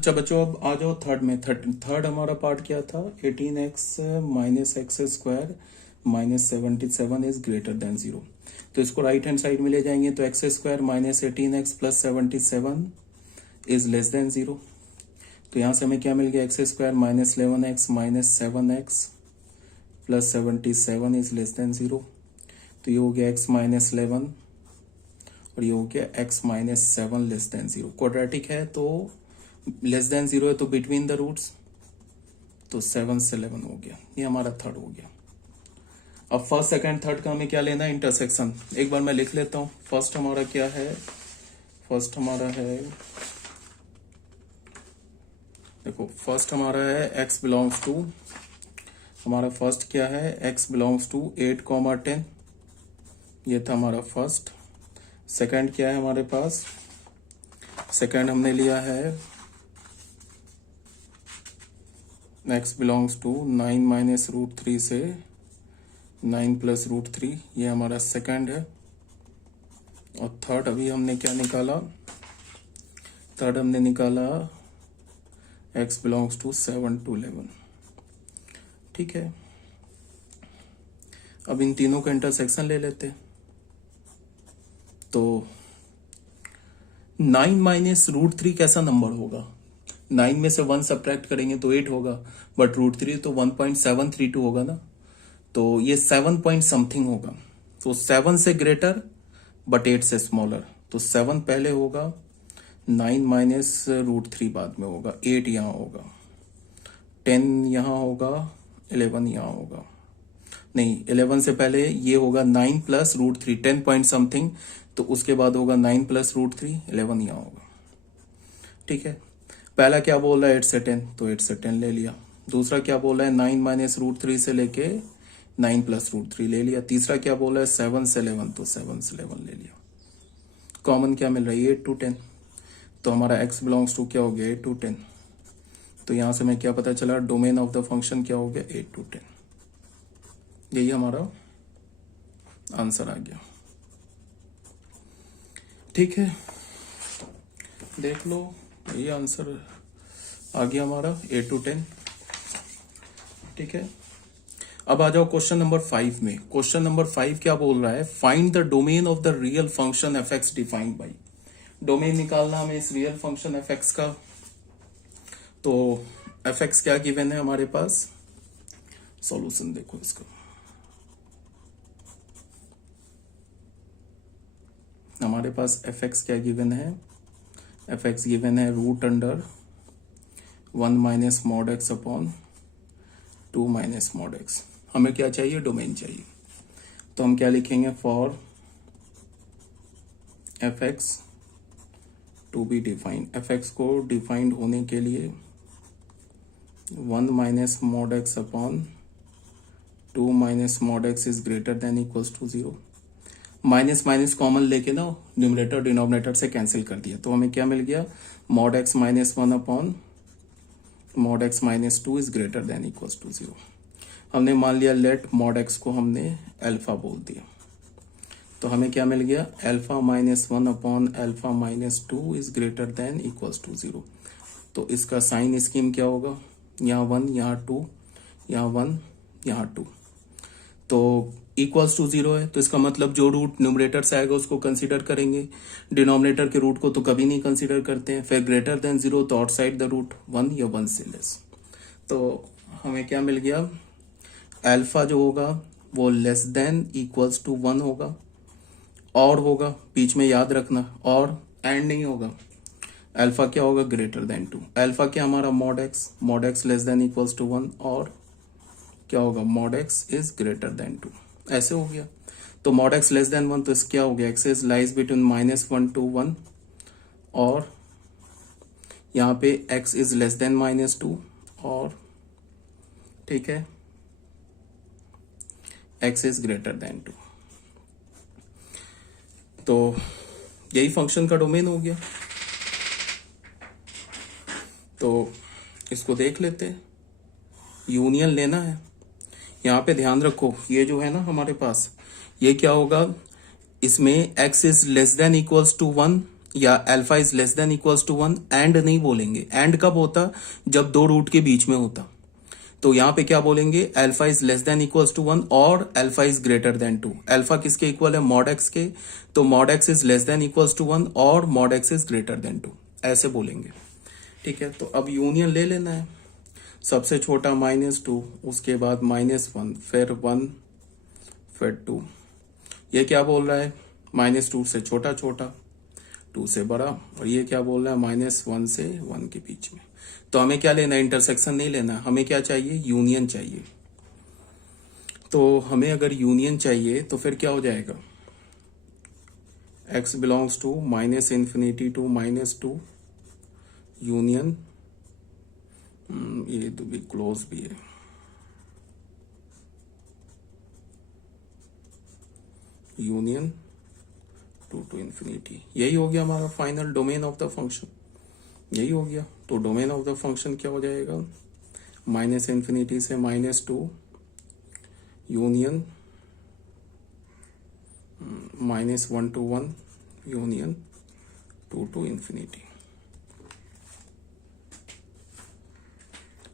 अच्छा बच्चों, अब आ जाओ थर्ड में। थर्ड हमारा पार्ट क्या था? 18x minus x square minus 77 is greater then 0। तो इसको राइट हैंड साइड में ले जाएंगे तो x square minus 18x plus 77 is less than 0। तो यहां से हमें क्या मिल गया? X square minus 11x minus 7x plus 77 is less than 0। तो ये हो गया x माइनस 11 और ये हो गया x minus 7 less than 0। Quadratic है तो लेस देन 0 है तो बिटवीन द रूट्स, तो 7 से 11 हो गया। ये हमारा थर्ड हो गया। अब फर्स्ट सेकंड थर्ड का हमें क्या लेना है? इंटरसेक्शन। एक बार मैं लिख लेता हूं। फर्स्ट हमारा क्या है? फर्स्ट हमारा है, देखो फर्स्ट हमारा है x बिलोंग्स टू, हमारा फर्स्ट क्या है? x belongs to 8, 10। ये था हमारा फर्स्ट। सेकंड क्या है हमारे पास? सेकंड हमने लिया है x belongs to 9 minus root 3 से 9 प्लस रूट 3। ये हमारा सेकंड है। और थर्ड अभी हमने क्या निकाला? थर्ड हमने निकाला x बिलोंग्स टू 7 to 11। ठीक है, अब इन तीनों का इंटरसेक्शन ले लेते हैं। तो 9 माइनस रूट 3 कैसा नंबर होगा? 9 में से 1 सब्ट्रैक्ट करेंगे तो 8 होगा, बट रूट 3 तो 1.732 होगा ना, तो ये 7 पॉइंट समथिंग होगा। तो 7 से ग्रेटर बट 8 से स्मॉलर, तो 7 पहले होगा, 9 माइनस रूट 3 बाद में होगा, 8 यहाँ होगा, 10 यहाँ होगा, 11 यहाँ होगा। नहीं, 11 से पहले ये होगा 9 प्लस रूट 3, 10 पॉइंट समथिंग, तो उसके बाद होगा 9 प्लस रूट 3, 11 यहाँ होगा। ठीक है, पहला क्या बोल रहा है? 8 से 10, तो 8 से 10 ले लिया। दूसरा क्या बोल रहा है? 9 माइनस रूट 3 से लेके 9 प्लस रूट 3 ले लिया। तीसरा क्या बोल रहा है? 7 से 11, तो 7 से 11 ले लिया। कॉमन क्या मिल रहा है? 8 to 10। तो हमारा x बिलोंग्स टू क्या हो गया? 8 to 10। तो यहां से हमें क्या पता चला? डोमेन ऑफ द फंक्शन क्या हो गया? 8 to 10। यही हमारा आंसर आ गया। ठीक है, देख लो, यही आंसर आ गया हमारा 8 to 10। ठीक है, अब आ जाओ क्वेश्चन नंबर 5 में। क्वेश्चन नंबर 5 क्या बोल रहा है? Find the domain of the real function F x defined by. Domain निकालना हमें इस रियल फंक्शन एफ एक्स का। तो एफ एक्स क्या गिवन है हमारे पास? सॉल्यूशन देखो इसका। हमारे पास एफ एक्स क्या गिवन है? एफ एक्स गिवन है root under 1 minus mod x upon 2 minus mod x. हमें क्या चाहिए? डोमेन चाहिए। तो हम क्या लिखेंगे? For f x to be defined, f x को डिफाइंड होने के लिए 1 minus mod x upon 2 minus mod x is greater than equals to 0। Minus minus common लेके ना न्यूमरेटर डिनोमिनेटर से कैंसिल कर दिया, तो हमें क्या मिल गया? Mod x minus 1 upon mod x minus 2 is greater than equals to 0। हमने मान लिया लेट मॉड एक्स को हमने अल्फा बोल दिया, तो हमें क्या मिल गया? Alpha minus 1 upon alpha minus 2 is greater than equals to 0। तो इसका साइन स्कीम क्या होगा? यहाँ 1, यहाँ 2, यहाँ 1, यहाँ 2। तो इक्वल्स टू 0 है, तो इसका मतलब जो रूट न्यूमरेटर से आएगा उसको कंसीडर करेंगे, डिनोमिनेटर के रूट को तो कभी नहीं कंसीडर करते हैं। फिर ग्रेटर देन 0 तो आउटसाइड द रूट 1 या 1 से लेस। तो हमें क्या मिल गया? अल्फा जो होगा वो लेस देन इक्वल्स टू 1 होगा, और होगा बीच में याद रखना, और एंड नहीं होगा। अल्फा क्या होगा? Greater than 2। अल्फा क्या हमारा? Mod x less than equals to 1, और क्या होगा? Mod x is greater than 2। ऐसे हो गया। तो मॉड एक्स लेस देन 1, तो इस क्या हो गया? X is lies between -1 to 1, और यहाँ पे एक्स इज लेस देन -2, और ठीक है एक्स इज ग्रेटर देन 2। तो यही फंक्शन का डोमेन हो गया। तो इसको देख लेते हैं। यूनियन लेना है। यहाँ पे ध्यान रखो, ये जो है ना हमारे पास, ये क्या होगा? इसमें x is less than equals to 1 या alpha is less than equals to 1, and नहीं बोलेंगे। एंड कब होता? जब दो रूट के बीच में होता। तो यहां पे क्या बोलेंगे? Alpha is less than equals to 1 और alpha is greater than 2। Alpha किसके इक्वल है? मॉड एक्स के। तो mod x is less than equals to 1 और mod x is greater than 2, ऐसे बोलेंगे। ठीक है, तो अब यूनियन ले लेना है। सबसे छोटा -2, उसके बाद -1, फिर 1, फिर 2। ये क्या बोल रहा है? -2 से छोटा छोटा, 2 से बड़ा, और ये क्या बोल रहा है? -1 से 1 के बीच में। तो हमें क्या लेना है? इंटरसेक्शन नहीं लेना, हमें क्या चाहिए? यूनियन चाहिए। तो हमें अगर यूनियन चाहिए तो फिर क्या हो जाएगा? x belongs to -∞ to -2 union, ये तो भी क्लोज भी है, यूनियन 2 टू इन्फिनिटी। यही हो गया हमारा final domain of the function, यही हो गया। तो डोमेन ऑफ द फंक्शन क्या हो जाएगा? -∞ से -2 union -1 to 1 union 2 to infinity.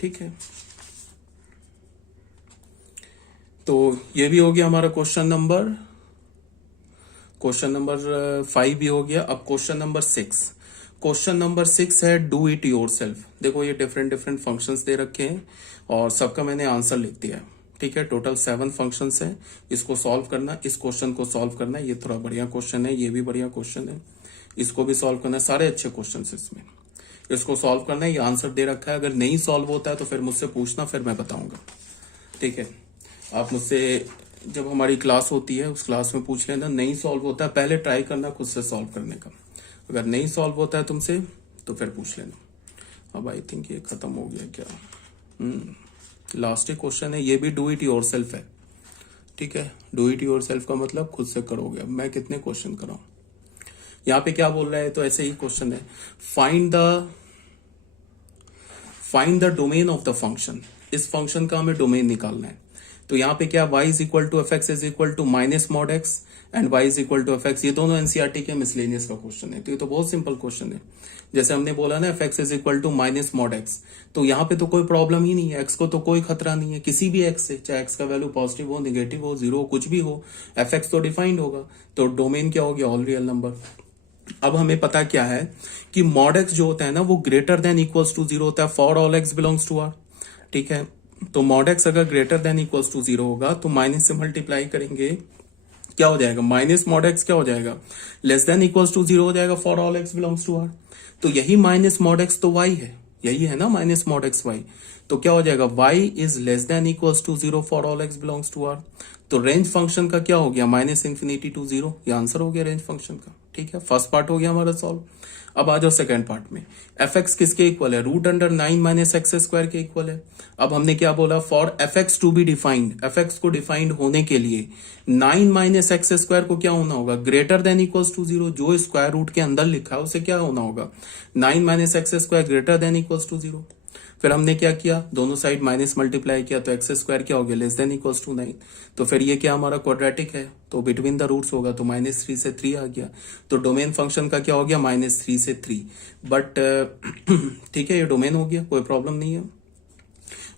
ठीक है, तो ये भी हो गया हमारा क्वेश्चन नंबर 5 भी हो गया। अब क्वेश्चन नंबर 6। क्वेश्चन नंबर 6 है डू इट योरसेल्फ। देखो ये डिफरेंट डिफरेंट फंक्शंस दे रखे हैं और सबका मैंने आंसर लिख दिया है। ठीक है, टोटल 7 फंक्शंस है। इसको सॉल्व करना, इस क्वेश्चन को सॉल्व करना। ये थोड़ा बढ़िया क्वेश्चन है, ये भी बढ़िया क्वेश्चन है, इसको भी सॉल्व करना है। सारे अच्छे क्वेश्चन इसमें, इसको सॉल्व करना है। ये आंसर दे रखा है, अगर नहीं सॉल्व होता है तो फिर मुझसे पूछना, फिर मैं बताऊंगा। ठीक है, आप मुझसे जब हमारी क्लास होती है उस क्लास में पूछ लेना। नहीं सॉल्व होता है, पहले ट्राई करना खुद से सॉल्व करने का। अगर नहीं सॉल्व होता है तुमसे तो फिर पूछ लेना। अब आई थिंक ये खत्म हो गया क्या? लास्ट क्वेश्चन है, ये भी डू इट योरसेल्फ है। ठीक है, डू इट योरसेल्फ का मतलब खुद से करोगे। अब मैं कितने क्वेश्चन कराऊं? यहाँ पे क्या बोल रहा है? तो ऐसे ही क्वेश्चन है, find the domain of the function. इस फंक्शन का हमें डोमेन निकालना है। तो यहाँ पे क्या, y is equal to f x is equal to minus mod x and y is equal to f x. ये दोनों एनसीईआरटी के मिसलेनियस का क्वेश्चन है। तो ये तो बहुत सिंपल क्वेश्चन है। जैसे हमने बोला ना, f x is equal to minus mod x, तो यहाँ पे तो कोई प्रॉब्लम ही नहीं है। एक्स को तो कोई खतरा नहीं है किसी भी एक्स से, चाहे एक्स का वैल्यू पॉजिटिव हो, निगेटिव हो, जीरो, कुछ भी हो, एफ एक्स तो डिफाइंड होगा। तो डोमेन क्या हो गया? All real number. अब हमें पता क्या है कि मॉड एक्स जो होता है ना, वो ग्रेटर देन इक्वल्स टू 0 होता है for all x belongs to R. ठीक है, तो मॉड एक्स अगर ग्रेटर देन इक्वल्स टू 0 होगा तो माइनस से मल्टीप्लाई करेंगे, क्या हो जाएगा? माइनस मॉड एक्स क्या हो जाएगा? लेस देन इक्वल्स टू 0 हो जाएगा for all x belongs to R. तो यही माइनस मॉड एक्स तो y है, यही है ना माइनस मॉड एक्स y। तो क्या हो जाएगा? y is less than equals to 0 for all x belongs to R. तो रेंज फंक्शन का क्या हो गया? -∞ टू 0। ये आंसर हो गया रेंज फंक्शन का। ठीक है, फर्स्ट पार्ट हो गया हमारा सॉल्व। अब आ जाओ सेकंड पार्ट में। एफ एक्स किसके इक्वल है? √9 माइनस एक्स स्क्वायर के इक्वल है। अब हमने क्या बोला? For f x to be defined, f x को डिफाइंड होने के लिए 9 माइनस एक्स स्क्वायर को क्या होना होगा? Greater than equals to 0। जो स्क्वायर रूट के अंदर लिखा है उसे क्या होना होगा? 9 minus x square greater than equals to 0। फिर हमने क्या किया? दोनों साइड माइनस मल्टीप्लाई किया, तो एक्स स्क्वायर क्या हो गया? Less than equals to 9। तो फिर ये क्या हमारा क्वाड्रेटिक है, तो बिटवीन द रूट्स होगा, तो -3 से 3 आ गया। तो डोमेन फंक्शन का क्या हो गया? -3 से 3। बट ठीक है, ये डोमेन हो गया, कोई प्रॉब्लम नहीं है।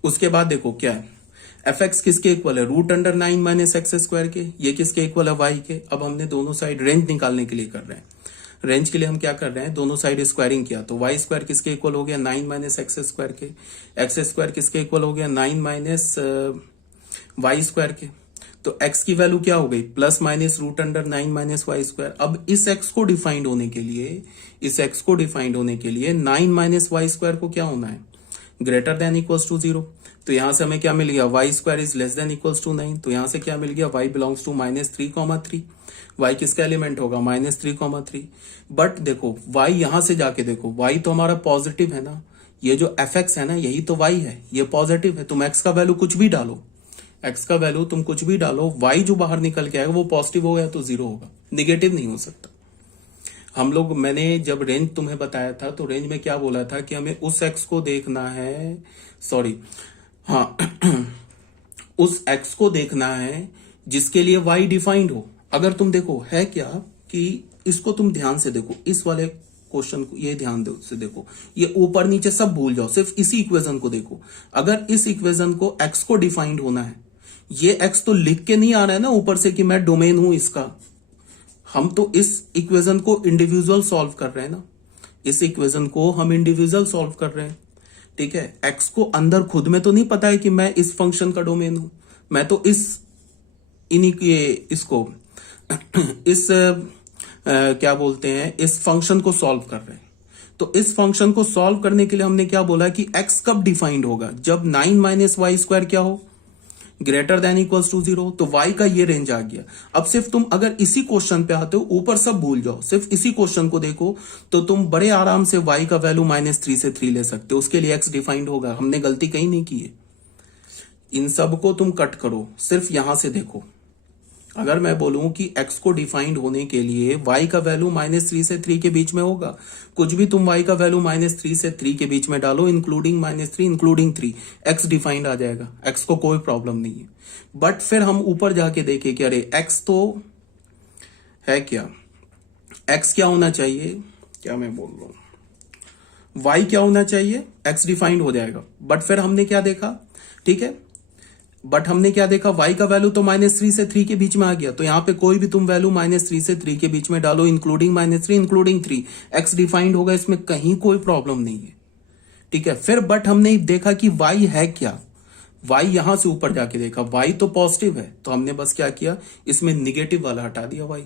उसके बाद देखो क्या है, एफ एक्स किसके इक्वल है? √9 माइनस एक्स स्क्वायर के। ये किसके इक्वल है? वाई के। अब हमने दोनों साइड रेंज निकालने के लिए कर रहे हैं। रेंज के लिए हम क्या कर रहे हैं? दोनों साइड स्क्वायरिंग किया, तो वाई स्क्वायर किसके इक्वल हो गया? 9 माइनस एक्स स्क्वायर के। एक्स स्क्वायर किसके इक्वल हो गया? 9 माइनस वाई स्क्वायर के। तो x की वैल्यू क्या हो गई? ±√9 माइनस वाई स्क्वायर। अब इस x को डिफाइंड होने के लिए, इस x को डिफाइंड होने के लिए 9 माइनस वाई स्क्वायर को क्या होना है? Greater than equals to 0। तो यहां से हमें क्या मिल गया? Y square is less than equals to 9। तो यहां से क्या मिल गया? y बिलोंग्स टू -3, y किसका एलिमेंट होगा? -3, बट देखो y यहां से जाके देखो, y तो हमारा पॉजिटिव है ना, ये जो एफ एक्स है ना, यही तो y है, ये पॉजिटिव है। तुम x का वैल्यू कुछ भी डालो, x का वैल्यू तुम कुछ भी डालो, y जो बाहर निकल के आएगा वो पॉजिटिव होगा तो 0 होगा, निगेटिव नहीं हो सकता। हम लोग, मैंने जब रेंज तुम्हें बताया था तो रेंज में क्या बोला था कि हमें उस x को देखना है, सॉरी हाँ उस x को देखना है जिसके लिए y डिफाइंड हो। अगर तुम देखो है क्या कि इसको तुम ध्यान से देखो, इस वाले क्वेश्चन को ये ध्यान से देखो, ये ऊपर नीचे सब भूल जाओ, सिर्फ इसी इक्वेशन को देखो। अगर इस इक्वेशन को x को डिफाइंड होना है, ये x तो लिख के नहीं आ रहा है ना ऊपर से कि मैं डोमेन हूं इसका, हम तो इस इक्वेशन को इंडिविजुअल सॉल्व कर रहे हैं ना, इस इक्वेशन को हम इंडिविजुअल सॉल्व कर रहे हैं, ठीक है। x को अंदर खुद में तो नहीं पता है कि मैं इस फंक्शन का डोमेन हूं, मैं तो इसको इस क्या बोलते हैं, इस फंक्शन को सॉल्व कर रहे हैं। तो इस फंक्शन को सॉल्व करने के लिए हमने क्या बोला कि x कब डिफाइंड होगा, जब 9 माइनस वाई स्क्वायर क्या हो, ग्रेटर देन इक्वल्स टू 0। तो y का ये रेंज आ गया। अब सिर्फ तुम अगर इसी क्वेश्चन पे आते हो, ऊपर सब भूल जाओ, सिर्फ इसी क्वेश्चन को देखो, तो तुम बड़े आराम से y का वैल्यू -3 से 3 ले सकते हो। उसके लिए x डिफाइंड होगा, हमने गलती कहीं नहीं की है। इन सब को तुम कट करो, सिर्फ यहां से देखो। अगर मैं बोलूं कि x को डिफाइंड होने के लिए y का वैल्यू -3 से 3 के बीच में होगा, कुछ भी तुम y का वैल्यू -3 से 3 के बीच में डालो, इंक्लूडिंग -3 इंक्लूडिंग 3, x डिफाइंड आ जाएगा, x को कोई प्रॉब्लम नहीं है। बट फिर हम ऊपर जाके देखें कि अरे x तो है क्या, x क्या होना चाहिए, क्या मैं बोल रहा हूं, y क्या होना चाहिए, x डिफाइंड हो जाएगा। बट फिर हमने क्या देखा, ठीक है, बट हमने क्या देखा, y का वैल्यू तो -3 से 3 के बीच में आ गया, तो यहां पे कोई भी तुम वैल्यू -3 से 3 के बीच में डालो, इंक्लूडिंग -3 इंक्लूडिंग 3, x डिफाइंड होगा, इसमें कहीं कोई प्रॉब्लम नहीं है, ठीक है। फिर बट हमने देखा कि y है क्या, y यहां से ऊपर जाके देखा, y तो पॉजिटिव है, तो हमने बस क्या किया, इसमें निगेटिव वाला हटा दिया y,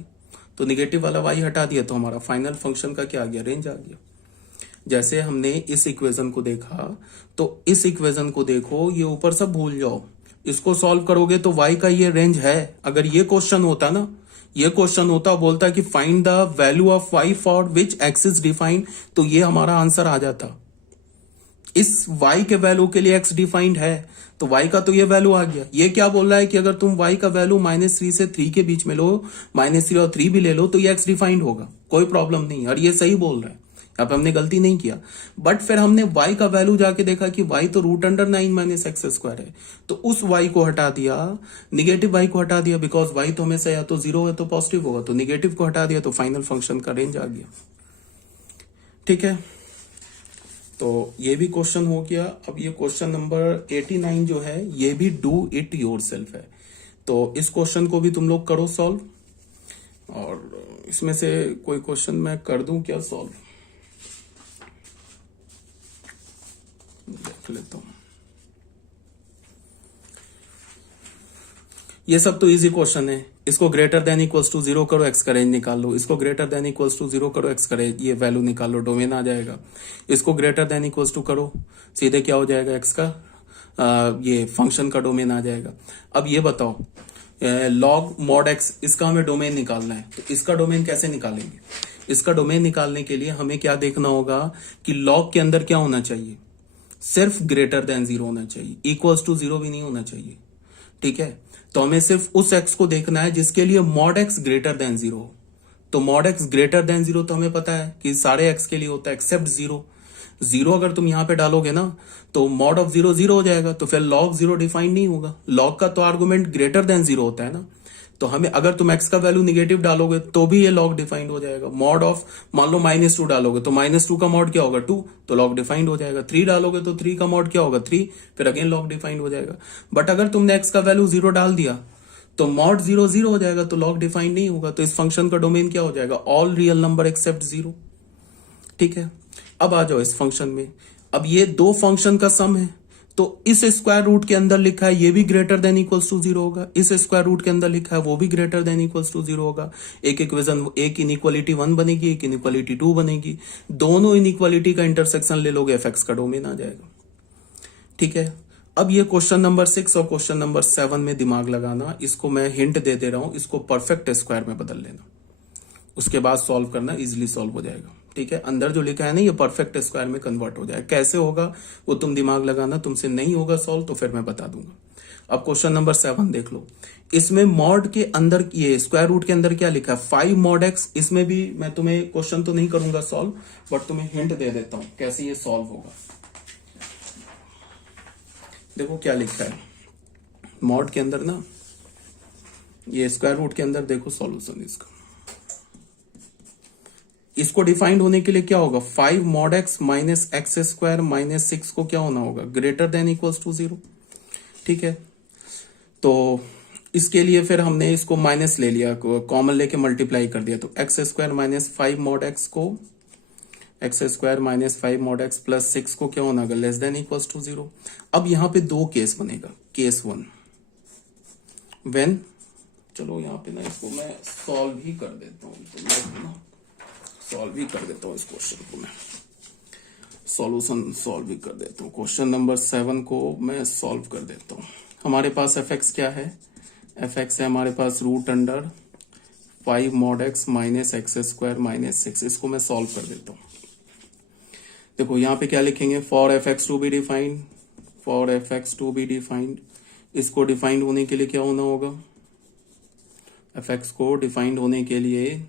तो निगेटिव वाला y हटा दिया, तो हमारा फाइनल फंक्शन का क्या आ गया, रेंज आ गया। जैसे हमने इस इक्वेशन को देखा, तो इस इक्वेशन को देखो, ये ऊपर सब भूल जाओ, इसको सॉल्व करोगे तो y का ये रेंज है। अगर ये क्वेश्चन होता ना, ये क्वेश्चन होता, बोलता कि find the value of y for which x is defined, तो ये हमारा आंसर आ जाता। इस y के वैल्यू के लिए x डिफाइंड है, तो y का तो ये वैल्यू आ गया। ये क्या बोल रहा है कि अगर तुम y का वैल्यू -3 से 3 के बीच में लो, -3 और 3 भी ले लो, तो ये x डिफाइंड होगा, कोई प्रॉब्लम नहीं। और ये सही बोल रहा है, यहाँ पे हमने गलती नहीं किया। बट फिर हमने y का वैल्यू जाके देखा कि y तो √9 - x स्क्वायर है, तो उस y को हटा दिया, निगेटिव y को हटा दिया, बिकॉज y तो हमेशा या तो 0 है तो पॉजिटिव होगा, तो निगेटिव को हटा दिया, तो फाइनल फंक्शन का रेंज आ गया, ठीक है। तो ये भी क्वेश्चन हो गया। अब ये क्वेश्चन नंबर 89 जो है, ये भी डू इट योरसेल्फ है, तो इस क्वेश्चन को भी तुम लोग करो सॉल्व। और इसमें से कोई क्वेश्चन मैं कर दूं क्या सॉल्व, देख लेता हूं। ये सब तो इजी क्वेश्चन है। इसको ग्रेटर देन इक्वल्स टू 0 करो, एक्स का रेंज निकाल लो। इसको ग्रेटर देन इक्वल्स टू 0 करो, एक्स का रेंज ये वैल्यू निकाल लो, डोमेन आ जाएगा। इसको ग्रेटर देन इक्वल्स टू करो, सीधे क्या हो जाएगा, एक्स का ये फंक्शन का डोमेन आ जाएगा। अब ये बताओ, लॉग मॉड एक्स, इसका हमें डोमेन निकालना है, तो इसका डोमेन कैसे निकालेंगे। इसका डोमेन निकालने के लिए हमें क्या देखना होगा कि लॉग के अंदर क्या होना चाहिए, सिर्फ ग्रेटर देन 0 होना चाहिए, इक्वल्स टू 0 भी नहीं होना चाहिए, ठीक है। तो हमें सिर्फ उस x को देखना है जिसके लिए मॉड x ग्रेटर देन 0 हो। तो मॉड x ग्रेटर देन 0 तो हमें पता है कि सारे x के लिए होता है एक्सेप्ट 0। 0 अगर तुम यहां पे डालोगे ना, तो मॉड ऑफ 0 0 हो जाएगा, तो फिर log 0 डिफाइंड नहीं होगा। log का तो आर्गुमेंट ग्रेटर देन 0 होता है ना, तो हमें अगर तुम x का वैल्यू निगेटिव डालोगे तो भी ये log डिफाइंड हो जाएगा। मॉड ऑफ मान लो -2 डालोगे तो -2 का मॉड क्या होगा 2, तो log डिफाइंड हो जाएगा। 3 डालोगे तो 3 का मॉड क्या होगा 3, फिर अगेन log डिफाइंड हो जाएगा। बट अगर तुमने x का वैल्यू 0 डाल दिया तो मॉड 0 0 हो जाएगा, तो log डिफाइंड नहीं होगा। तो इस फंक्शन का डोमेन क्या हो जाएगा, ऑल रियल नंबर एक्सेप्ट 0, ठीक है। अब आ जाओ इस फंक्शन में। अब ये दो फंक्शन का सम है, तो इस स्क्वायर रूट के अंदर लिखा है ये भी ग्रेटर देन इक्वल्स टू 0 होगा, इस स्क्वायर रूट के अंदर लिखा है वो भी ग्रेटर देन इक्वल्स टू 0 होगा। एक इक्वेशन, एक इनइक्वालिटी 1 बनेगी, एक इनइक्वालिटी 2 बनेगी। दोनों इनइक्वालिटी का इंटरसेक्शन ले लोगे, एफ का डोमेन आ जाएगा, ठीक है। अब ये क्वेश्चन नंबर 6 और क्वेश्चन नंबर 7 में दिमाग लगाना, इसको मैं हिंट दे रहा हूं, इसको परफेक्ट स्क्वायर में बदल लेना, उसके बाद सॉल्व करना, इजिली सॉल्व हो जाएगा, ठीक है। अंदर जो लिखा है ना ये परफेक्ट स्क्वायर में कन्वर्ट हो जाए, कैसे होगा वो तुम दिमाग लगाना, तुमसे नहीं होगा सॉल्व तो फिर मैं बता दूंगा। अब क्वेश्चन नंबर 7 देख लो। इसमें मॉड के अंदर, ये स्क्वायर रूट के अंदर क्या लिखा है 5 मॉड एक्स। इसमें भी मैं तुम्हें क्वेश्चन तो नहीं करूंगा सॉल्व, बट तुम्हें हिंट दे देता हूं कैसे ये सॉल्व होगा। देखो क्या लिखा है मॉड के अंदर ना, ये स्क्वायर रूट के अंदर देखो सॉल्यूशन इसका। इसको डिफाइंड होने के लिए क्या होगा, 5 mod x minus x square minus 6 को क्या होना होगा, ग्रेटर देन इक्वल्स टू 0। ठीक है, तो इसके लिए फिर हमने इसको माइनस ले लिया, कॉमन लेके मल्टीप्लाई कर दिया, तो x square minus 5 mod x को, x square minus 5 mod x plus 6 को क्या होना होगा, लेस देन इक्वल्स टू 0। अब यहां पे दो केस बनेगा, केस 1 व्हेन, चलो यहाँ पे ना इसको मैं सॉल्व ही कर देता हूँ, तो मैं ना सॉल्व ही कर देता हूँ, इस क्वेश्चन को मैं सॉल्यूशन सॉल्व ही कर देता हूँ। क्वेश्चन नंबर 7 को मैं सॉल्व कर देता हूँ। हमारे पास एफ एक्स क्या है, एफ एक्स है हमारे पास root under 5 mod x minus x square minus 6। इसको मैं सॉल्व कर देता हूँ। देखो यहाँ पे क्या लिखेंगे, for f x to be defined, for f x to be defined, इसको डिफाइंड होने के लिए क्या होना होगा, एफ एक्स को डिफाइंड होने के लिए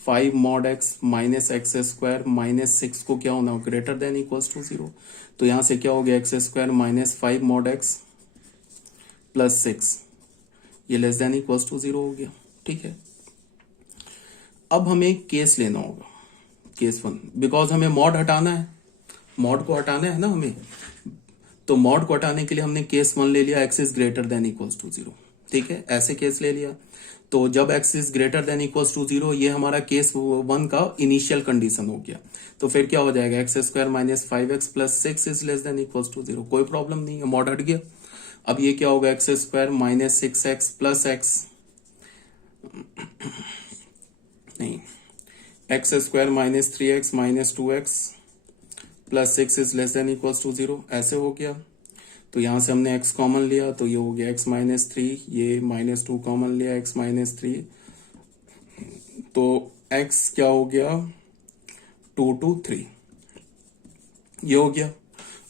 5 mod x minus x square minus 6 को क्या होना, ग्रेटर देन इक्वल्स टू 0। तो यहां से क्या हो गया, x square minus 5 mod x plus 6, ये लेस देन इक्वल्स टू 0 हो गया। ठीक है, अब हमें केस लेना होगा, केस 1, बिकॉज हमें मॉड हटाना है, मॉड को हटाना है ना हमें, तो मॉड को हटाने के लिए हमने केस 1 ले लिया, x is greater than equals to 0। ठीक है, ऐसे केस ले लिया, तो जब x is greater than equals to 0, ये हमारा केस 1 का इनिशियल कंडीशन हो गया। तो फिर क्या हो जाएगा, x square minus 5x plus 6 is less than equals to 0। कोई प्रॉब्लम नहीं है, मॉड हट गया। अब ये क्या होगा, x square minus 6x plus x, नहीं, x square minus 3x minus 2x plus 6 is less than equals to 0, ऐसे हो गया। तो यहां से हमने x कॉमन लिया, तो ये हो गया x माइनस 3, ये माइनस 2 कॉमन लिया, x माइनस 3, तो x क्या हो गया, 2 to 3, ये हो गया।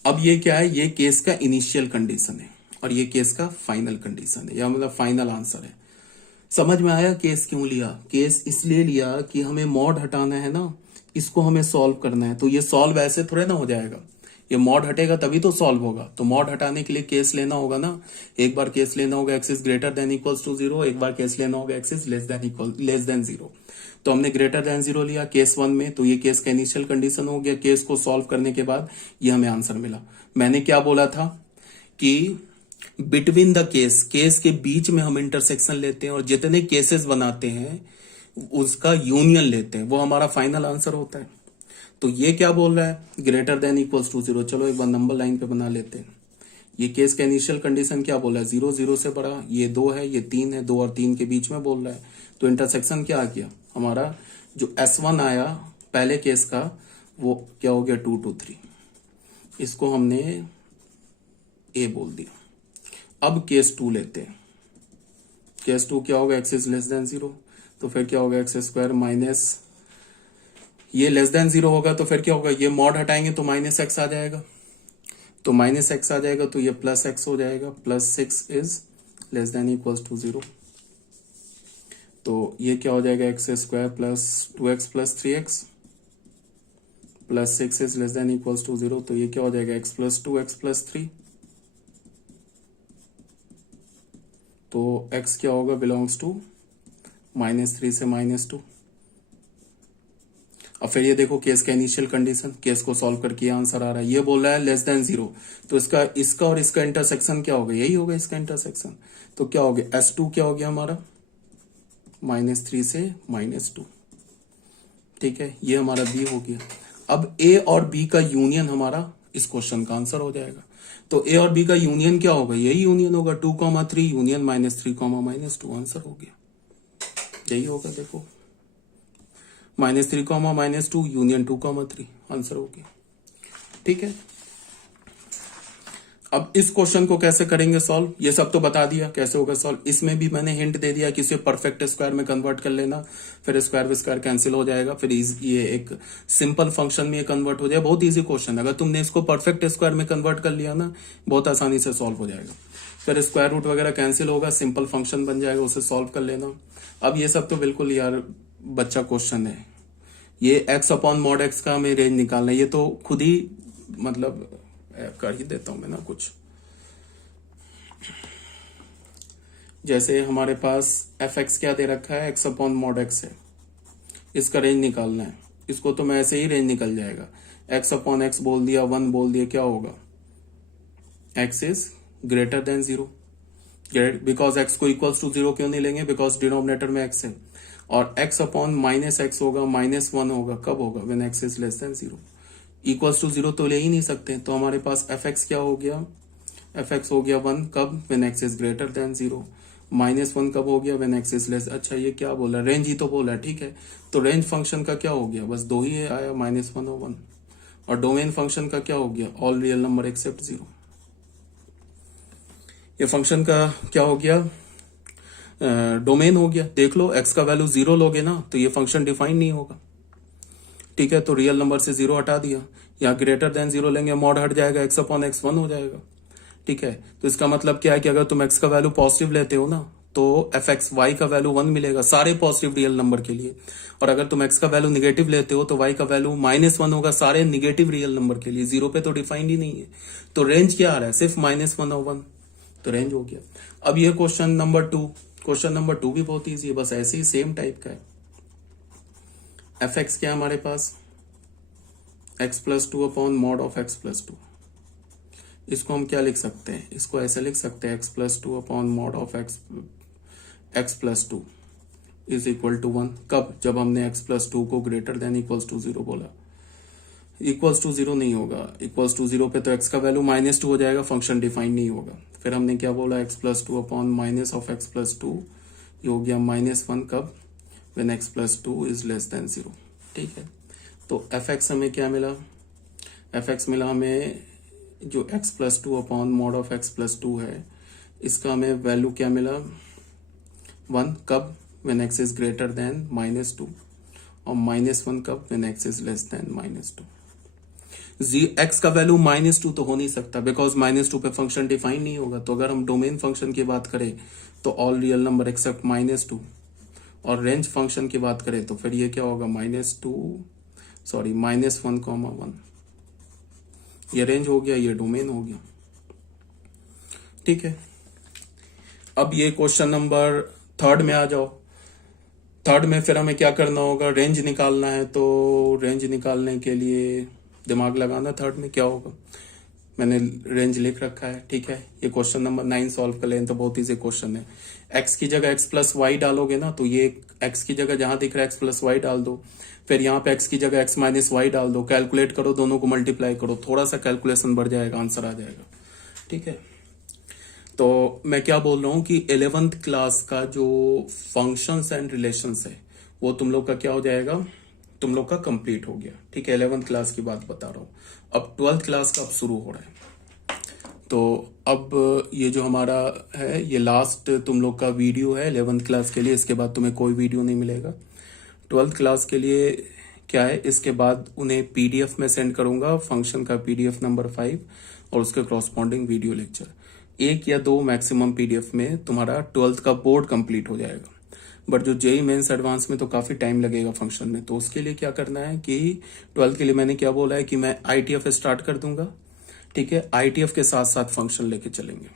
अब ये क्या है, ये केस का इनिशियल कंडीशन है और ये केस का फाइनल कंडीशन है, या मतलब फाइनल आंसर है। समझ में आया केस क्यों लिया, केस इसलिए लिया कि हमें मॉड हटाना है ना, इसको हमें सॉल्व करना है। तो ये सॉल्व ऐसे थोड़े ना हो जाएगा, ये मॉड हटेगा तभी तो सॉल्व होगा। तो मॉड हटाने के लिए केस लेना होगा ना, एक बार केस लेना होगा x is greater than equals to 0, एक बार केस लेना होगा एक्स इज लेस देन 0। तो हमने ग्रेटर देन 0 लिया केस 1 में, तो ये केस का इनिशियल कंडीशन हो गया। केस को सॉल्व करने के बाद ये हमें आंसर मिला। मैंने क्या बोला था कि बिटवीन द केस, केस के बीच में हम इंटरसेक्शन लेते हैं और जितने केसेस बनाते हैं उसका यूनियन लेते हैं, वो हमारा फाइनल आंसर होता है। तो ये क्या बोल रहा है, ग्रेटर देन इक्वल्स टू 0। चलो एक बार नंबर लाइन पे बना लेते हैं। ये केस का इनिशियल कंडीशन क्या बोला है, 0 0 से बड़ा, ये 2 है, ये 3 है, 2 और 3 के बीच में बोल रहा है। तो इंटरसेक्शन क्या आ गया हमारा, जो S1 आया पहले केस का, वो क्या हो गया 2 to 3, इसको हमने ए बोल दिया। अब केस 2 लेते हैं। केस 2 क्या होगा, एक्स इज लेस देन 0, तो फिर क्या होगा, एक्स स्क्वायर माइनस, ये लेस देन 0 होगा तो फिर क्या होगा, ये मॉड हटाएंगे तो माइनस एक्स आ जाएगा, तो माइनस एक्स आ जाएगा, तो ये प्लस एक्स हो जाएगा, plus 6 is less than equals to 0। तो ये क्या हो जाएगा, x square plus 2x plus 3x plus 6 is less than equals to 0। तो ये क्या हो जाएगा, x प्लस 2x प्लस 3, तो x क्या होगा, बिलोंग्स टू -3 से -2। अब फिर ये देखो केस का इनिशियल कंडीशन, केस को सॉल्व करके आंसर आ रहा है, ये बोल रहा है लेस देन 0, तो इसका और इसका इंटरसेक्शन क्या होगा, यही होगा इसका इंटरसेक्शन। तो क्या हो गया, S2 क्या हो गया हमारा, -3 से -2। ठीक है, ये हमारा B हो गया। अब A और B का यूनियन हमारा इस क्वेश्चन का आंसर हो जाएगा। तो A और B का यूनियन क्या होगा, यही यूनियन होगा, 2,3 यूनियन -3, -2, आंसर हो गया, यही होगा। देखो -3, -2 यूनियन 2,3, आंसर हो गया। ठीक है, अब इस क्वेश्चन को कैसे करेंगे सॉल्व, ये सब तो बता दिया कैसे होगा सॉल्व। इसमें भी मैंने हिंट दे दिया कि इसे परफेक्ट स्क्वायर में कन्वर्ट कर लेना, फिर स्क्वायर स्क्वायर कैंसिल हो जाएगा, फिर ये एक सिंपल फंक्शन में कन्वर्ट हो जाए। बहुत इजी क्वेश्चन है, अगर तुमने इसको परफेक्ट स्क्वायर में कन्वर्ट कर लिया ना, बहुत आसानी से सॉल्व हो जाएगा। फिर स्क्वायर रूट वगैरह कैंसिल होगा, सिंपल फंक्शन बन जाएगा, उसे सॉल्व कर लेना। अब ये सब तो बिल्कुल यार बच्चा क्वेश्चन है, ये x अपॉन मॉड x का हमें रेंज निकालना है, ये तो खुद ही मतलब कर ही देता हूं मैं ना कुछ। जैसे हमारे पास एफ एक्स क्या दे रखा है, x अपॉन मॉड x है, इसका रेंज निकालना है। इसको तो मैं ऐसे ही रेंज निकल जाएगा, x अपॉन एक्स बोल दिया, 1 बोल दिया, क्या होगा, x is greater then 0, because x को इक्वल्स टू 0 क्यों नहीं लेंगे, बिकॉज डिनोमिनेटर में x है, और x अपॉन माइनस एक्स होगा, -1 होगा, कब होगा, when x is less than 0। Equals to 0 तो ले ही नहीं सकते, तो हमारे पास fx क्या हो गया, fx हो गया 1 कब, when x is greater then 0, -1 कब हो गया, व्हेन x इज लेस। अच्छा ये क्या बोला, रेंज ही तो बोला, ठीक है। तो रेंज फंक्शन का क्या हो गया, बस 2 ही आया, -1 और 1। और डोमेन फंक्शन का क्या हो गया, ऑल रियल नंबर एक्सेप्ट 0। ये फंक्शन का क्या हो गया, डोमेन हो गया। देख लो x का वैल्यू 0 लोगे ना तो ये फंक्शन डिफाइन नहीं होगा, ठीक है। तो रियल नंबर से 0 हटा दिया, यहाँ ग्रेटर देन 0 लेंगे, मॉड हट जाएगा, x अपॉन एक्स 1 हो जाएगा, ठीक है। तो इसका मतलब क्या है कि अगर तुम x का वैल्यू पॉजिटिव लेते हो ना तो fx y का वैल्यू 1 मिलेगा सारे पॉजिटिव रियल नंबर के लिए, और अगर तुम x का वैल्यू निगेटिव लेते हो तो y का वैल्यू -1 होगा सारे निगेटिव रियल नंबर के लिए, 0 पे तो डिफाइंड ही नहीं है। तो रेंज क्या आ रहा है, सिर्फ -1 और 1, तो रेंज हो गया। अब ये क्वेश्चन नंबर 2, क्वेश्चन नंबर 2 भी बहुत ईजी है, बस ऐसे ही सेम टाइप का है। fx क्या है हमारे पास, x+2 upon mod of x+2। इसको हम क्या लिख सकते हैं, इसको ऐसे लिख सकते हैं, x+2 upon mod of x+2 is equal to 1, कब, जब हमने x+2 को ग्रेटर देन इक्वल्स टू 0 बोला। इक्वल्स टू 0 नहीं होगा, इक्वल्स टू 0 पे तो x का वैल्यू -2 हो जाएगा, फंक्शन डिफाइन नहीं होगा। फिर हमने क्या बोला, x+2 upon minus of x+2, ये हो गया -1 कब, when x+2 is less than 0, ठीक है। तो fx हमें क्या मिला, fx मिला हमें जो x+2 upon mod of x+2 है, इसका हमें वैल्यू क्या मिला, 1 कब, when x is greater than -2, और -1 कब, when x is less then -2। x का वैल्यू -2 तो हो नहीं सकता, बिकॉज -2 पे फंक्शन डिफाइन नहीं होगा। तो अगर हम डोमेन फंक्शन की बात करें तो ऑल रियल नंबर एक्सेप्ट -2, और रेंज फंक्शन की बात करें तो फिर ये क्या होगा, -1, ये रेंज हो गया, ये डोमेन हो गया, ठीक है। अब ये क्वेश्चन नंबर 3 में आ जाओ। 3 में फिर हमें क्या करना होगा, रेंज निकालना है। तो रेंज निकालने के लिए दिमाग लगाना, 3 में क्या होगा, मैंने रेंज लिख रखा है, ठीक है। ये क्वेश्चन नंबर 9 सॉल्व कर लें, तो बहुत ईजी क्वेश्चन है। x की जगह x+y डालोगे ना, तो ये x की जगह जहां दिख रहा है x+y डाल दो, फिर यहाँ पे x की जगह x - y डाल दो, कैलकुलेट करो, दोनों को मल्टीप्लाई करो, थोड़ा सा कैलकुलेशन बढ़ जाएगा, आंसर आ जाएगा, ठीक है। तो मैं क्या बोल रहा हूँ कि 11th क्लास का जो फंक्शंस एंड रिलेशंस है वो तुम लोग का क्या हो जाएगा, तुम लोग का कंप्लीट हो गया, ठीक है। 11th क्लास की बात बता रहा हूँ। अब 12th क्लास का अब शुरू हो रहा है। तो अब ये जो हमारा है ये लास्ट तुम लोग का वीडियो है 11th क्लास के लिए, इसके बाद तुम्हें कोई वीडियो नहीं मिलेगा। 12th क्लास के लिए क्या है, इसके बाद उन्हें पीडीएफ में सेंड करूंगा, फंक्शन का पीडीएफ नंबर 5 और उसके कॉरस्पॉन्डिंग वीडियो लेक्चर, 1 या 2 मैक्सिमम पीडीएफ में तुम्हारा 12th का बोर्ड कंप्लीट हो जाएगा। बट जो जेई मेंस एडवांस में तो काफी टाइम लगेगा फंक्शन में, तो उसके लिए क्या करना है कि 12th के लिए मैंने क्या बोला है कि मैं आईटीएफ स्टार्ट कर दूंगा, ठीक है। आईटीएफ के साथ साथ फंक्शन लेके चलेंगे।